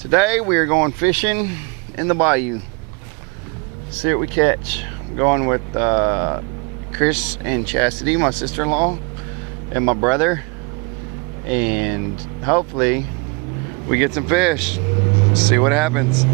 Today we are going fishing in the bayou. See what we catch. I'm going with Chris and Chassidy, my sister-in-law, and my brother, and hopefully we get some fish. See what happens.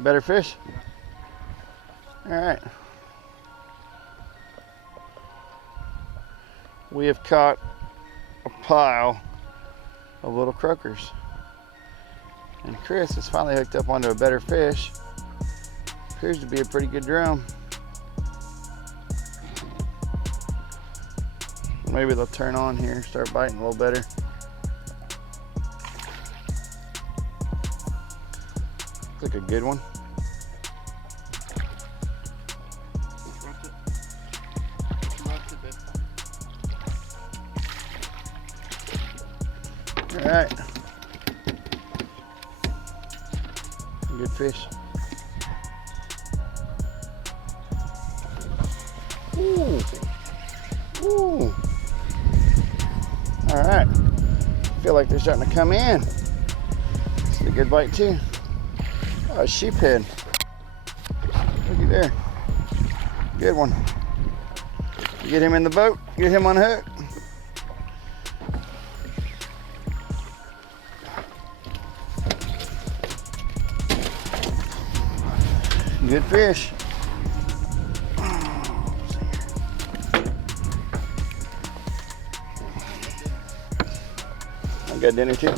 Better fish? All right. We have caught a pile of little croakers. And Chris has finally hooked up onto a better fish. Appears to be a pretty good drum. Maybe they'll turn on here, start biting a little better. Looks like a good one. All right. Good fish. Ooh. Ooh. All right. Feel like they're starting to come in. This is a good bite too. Oh, a sheephead. Looky there. Good one. Get him in the boat. Get him unhooked. Good fish. I got dinner too.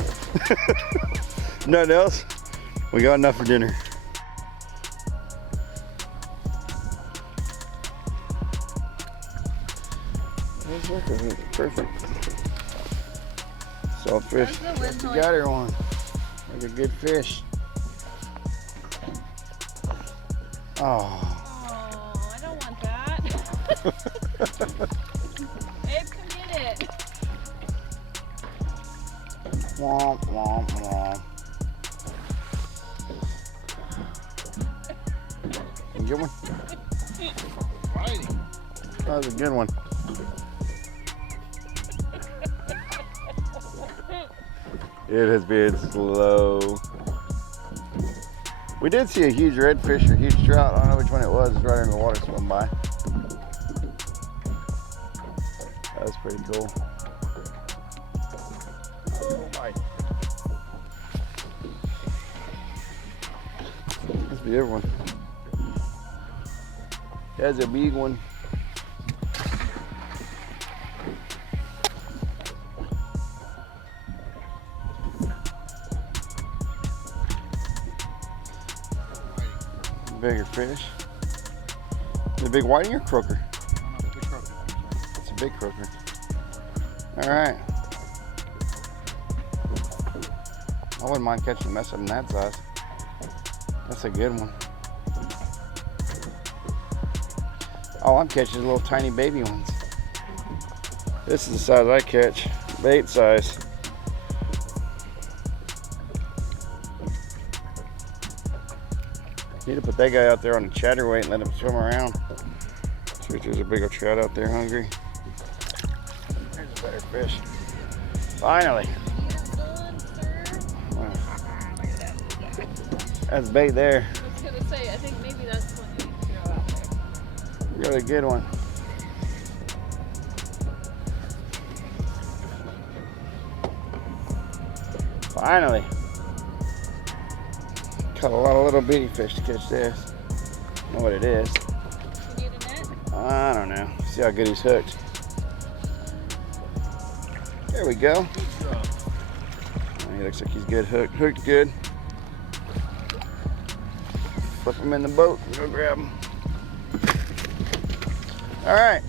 Nothing else? We got enough for dinner. Perfect. Saltfish. You got her on. Like a good fish. Oh. Oh, I don't want that. Babe, come get it. Womp, womp, womp. Good one? That was a good one. It has been slow. We did see a huge redfish or huge trout. I don't know which one it was. It's right under the water swimming by. That was pretty cool. Oh my. Must be everyone. That's a big one. Bigger fish. The big whiting or croaker? No, big croaker. It's a big croaker. All right. I wouldn't mind catching a mess up in that size. That's a good one. All I'm catching is little tiny baby ones. This is the size I catch, bait size. Need to put that guy out there on the chatterweight and let him swim around. See if there's a big old trout out there hungry. There's a better fish. Finally. Wow. That's bait there. I was gonna say, I think maybe that's what you need to throw out there. Really good one. Finally. Caught a lot of little bitty fish to catch this. I know what it is. You need a net? I don't know. See how good he's hooked. There we go. He looks like he's good hooked. Hooked good. Flip them in the boat and go grab them. All right.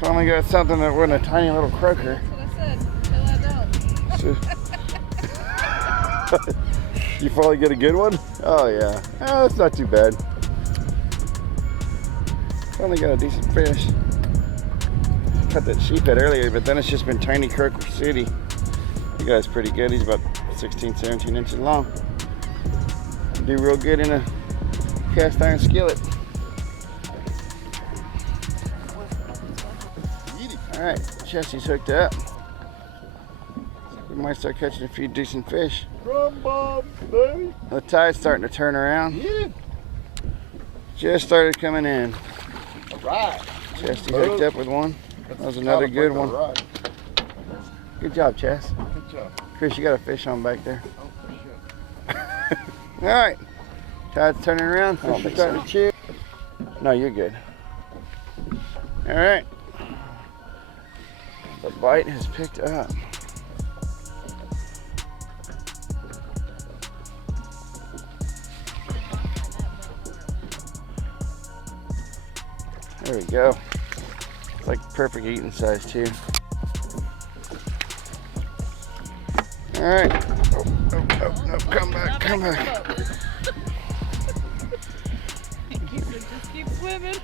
Finally got something that wasn't a tiny little croaker. That's what I said. Fill that out. You finally get a good one? Oh yeah. Oh, that's not too bad. Finally got a decent fish. Cut that sheephead earlier, but then it's just been tiny croaker city. The guy's pretty good. He's about 16, 17 inches long. Do real good in a cast iron skillet. All right, Chassidy's hooked up. We might start catching a few decent fish. Drum bomb, baby. The tide's starting to turn around. Yeah. Just started coming in. All right. Chassity hooked up with one. That was another good one. Right. Good job, Chass. Good job. Chris, you got a fish on back there. Oh, for sure. All right, tide's turning around. Fish are starting to chew. No, you're good. All right. The bite has picked up. There we go. It's like perfect eating size too. All right. Oh, no, come back, come back. Just keep swimming.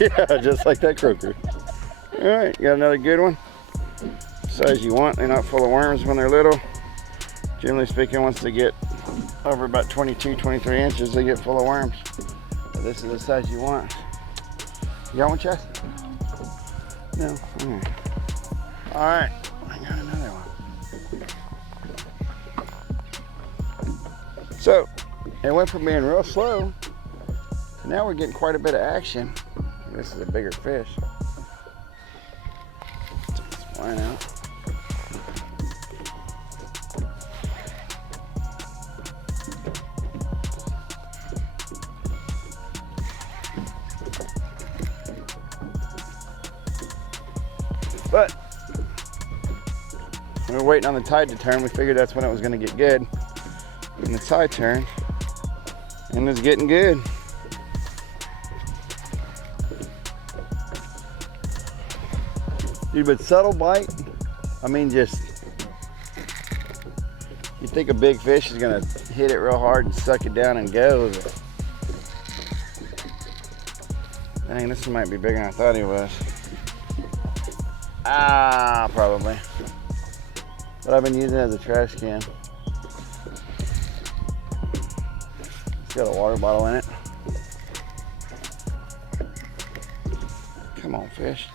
Yeah, just like that croaker. All right, got another good one. Size you want. They're not full of worms when they're little. Generally speaking, once they get over about 22, 23 inches, they get full of worms. But this is the size you want. You got one, Chess? No? All right. I got another one. So, it went from being real slow to now we're getting quite a bit of action. This is a bigger fish. Take this line out. But we were waiting on the tide to turn. We figured that's when it was going to get good. And the tide turned, and it's getting good. Dude, but subtle bite. I mean, just you think a big fish is going to hit it real hard and suck it down and go. But, dang, this one might be bigger than I thought he was. Ah, probably. But I've been using it as a trash can. It's got a water bottle in it. Come on, fish.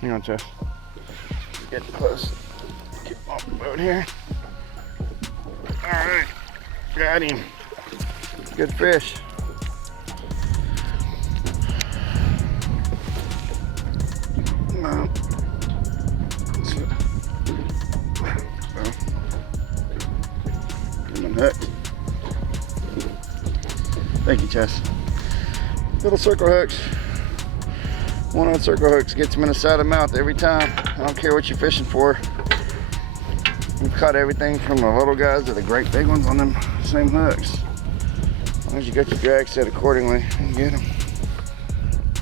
Hang on, Jeff. Getting close. Get off the boat here. All right, got him. Good fish. Thank you, Chess. Little circle hooks. One on circle hooks gets them in the side of the mouth every time. I don't care what you're fishing for. We've caught everything from the little guys to the great big ones on them same hooks. As long as you got your drag set accordingly, you can get them.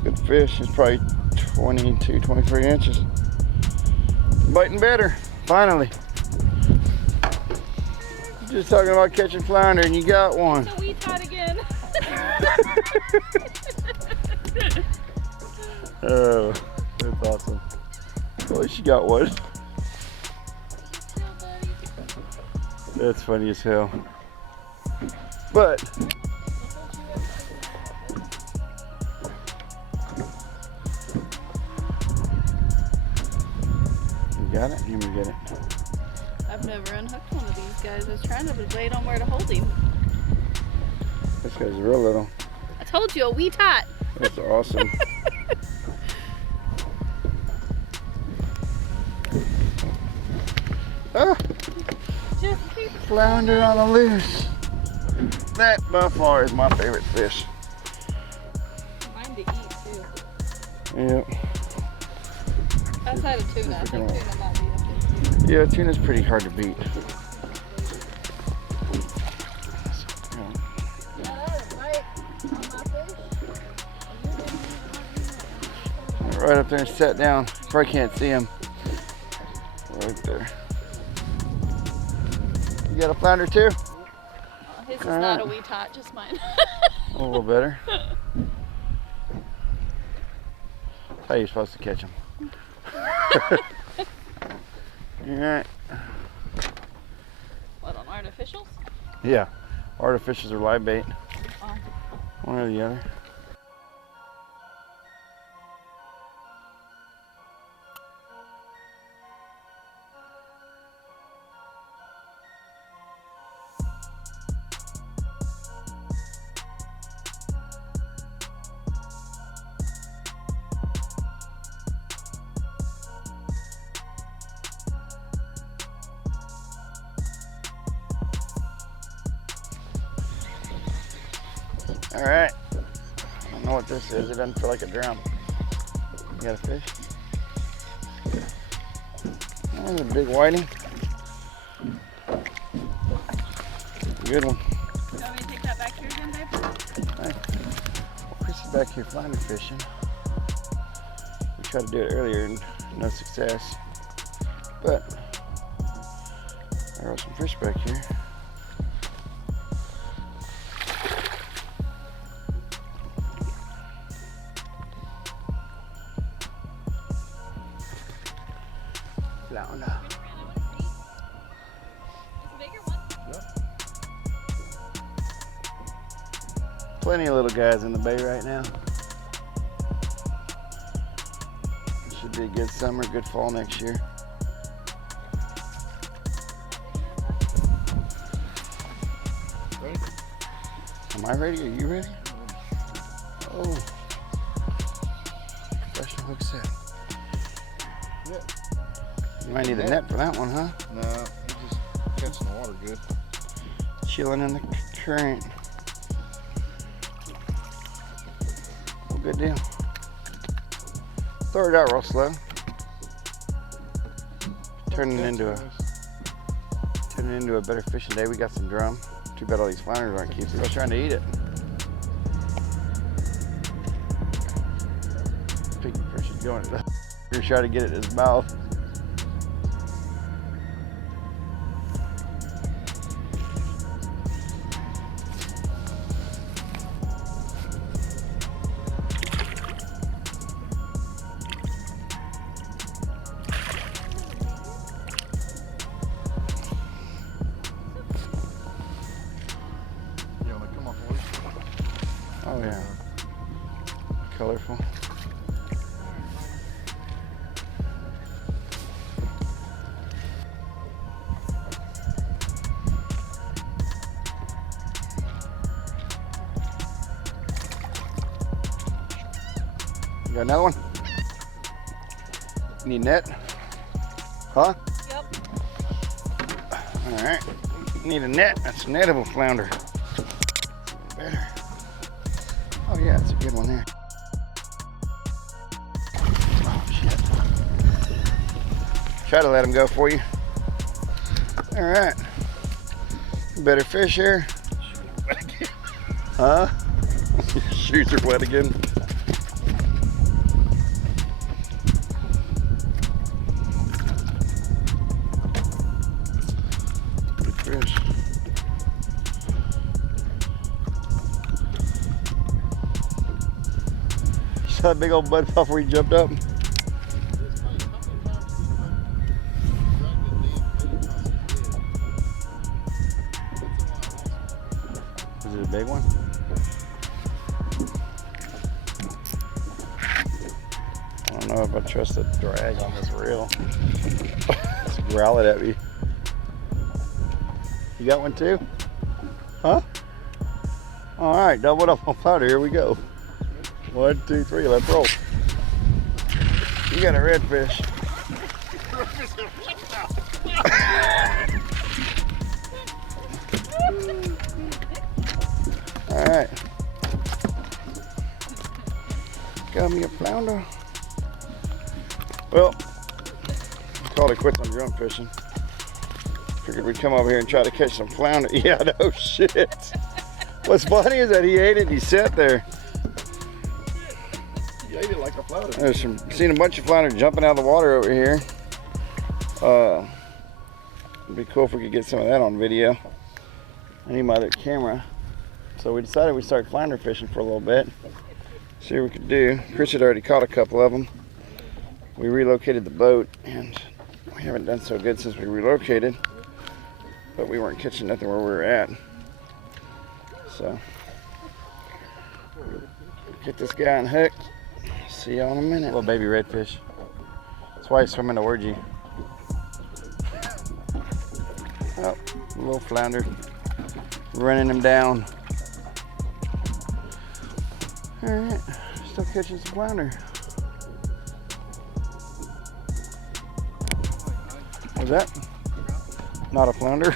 Good fish. It's probably 22, 23 inches. Biting better, finally. Just talking about catching flounder and you got one. So we tied again. Oh, that's awesome. At least you got one. That's funny as hell. But you got it? Let me get it. I've never unhooked one of these guys. I was trying to debate on where to hold him. This guy's real little. I told you, a wee tot. That's awesome. Oh, Just keep flounder on the loose. That by far is my favorite fish. mine to eat too. Yep. Outside of tuna, I think tuna might be up there too. Yeah, tuna's pretty hard to beat. Right up there and set down. Probably can't see him. Right there. You got a flounder too? His is All not right. a wee tot, just mine. A little better. That's how you're supposed to catch them. Alright. What, on artificials? Yeah. Artificials or live bait. Oh. One or the other. All right. I don't know what this is. It doesn't feel like a drum. You got a fish? There's a big whiting. Good one. You want me to take that back here again, babe? Hey. Well, Chris is back here flounder fishing. We tried to do it earlier and no success. But there are some fish back here. Flounder. Plenty of little guys in the bay right now. Should be a good summer, good fall next year. Ready? Am I ready? Are you ready? Oh. Professional hook set. Yeah. You might need a net for that one, huh? No, he's just catching the water good. Chilling in the current. Well, good deal. Throw it out real slow. Turning it into a better fishing day. We got some drum. Too bad all these flounders aren't keeping. Still trying to eat it. Piggy fish is going to try to get it in his mouth. You want to come off loose? Oh yeah. Colorful. You got another one? Need net? Huh? Yep. Alright. Need a net. That's a nettable flounder. Better. Oh yeah, it's a good one there. Oh shit. Try to let him go for you. Alright. Better fish here. Huh? Shoes are wet again. Good fish. Saw that big old bud puff where he jumped up. Is it a big one? I don't know if I trust the drag on this reel. It's growling at me. You got one too? Huh? All right, double it up on flounder. Here we go. 1, 2, 3, let's roll. You got a redfish. All right. Got me a flounder. Well, called it quits on drum fishing. Figured we'd come over here and try to catch some flounder. Yeah, no shit. What's funny is that he ate it and he sat there. He ate it like a flounder. There's seen a bunch of flounder jumping out of the water over here. It'd be cool if we could get some of that on video. I need my other camera. So we decided we'd start flounder fishing for a little bit. See what we could do. Chris had already caught a couple of them. We relocated the boat and we haven't done so good since we relocated. But we weren't catching nothing where we were at. So, get this guy unhooked. See y'all in a minute. Little baby redfish. That's why he's swimming towards you. Oh, a little flounder. Running him down. Alright, still catching some flounder. Was that? Not a flounder.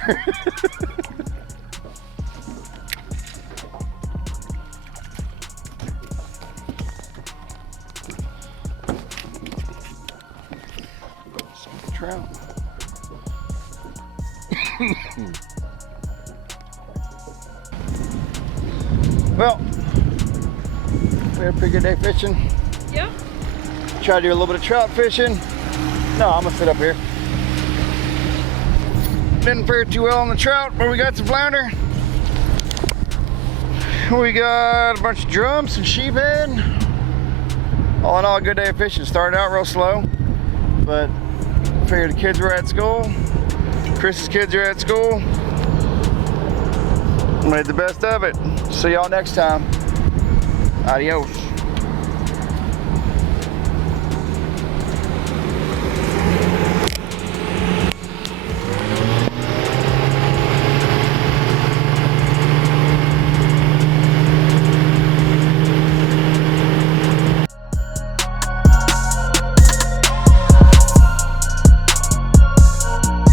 Some trout. Well, we had a pretty good day fishing. Yep. Try to do a little bit of trout fishing. No, I'm gonna sit up here. Didn't fare too well on the trout, but we got some flounder. We got a bunch of drums, some sheephead. All in all, a good day of fishing. Started out real slow, but figured the kids were at school. Chris's kids are at school. Made the best of it. See y'all next time. Adios.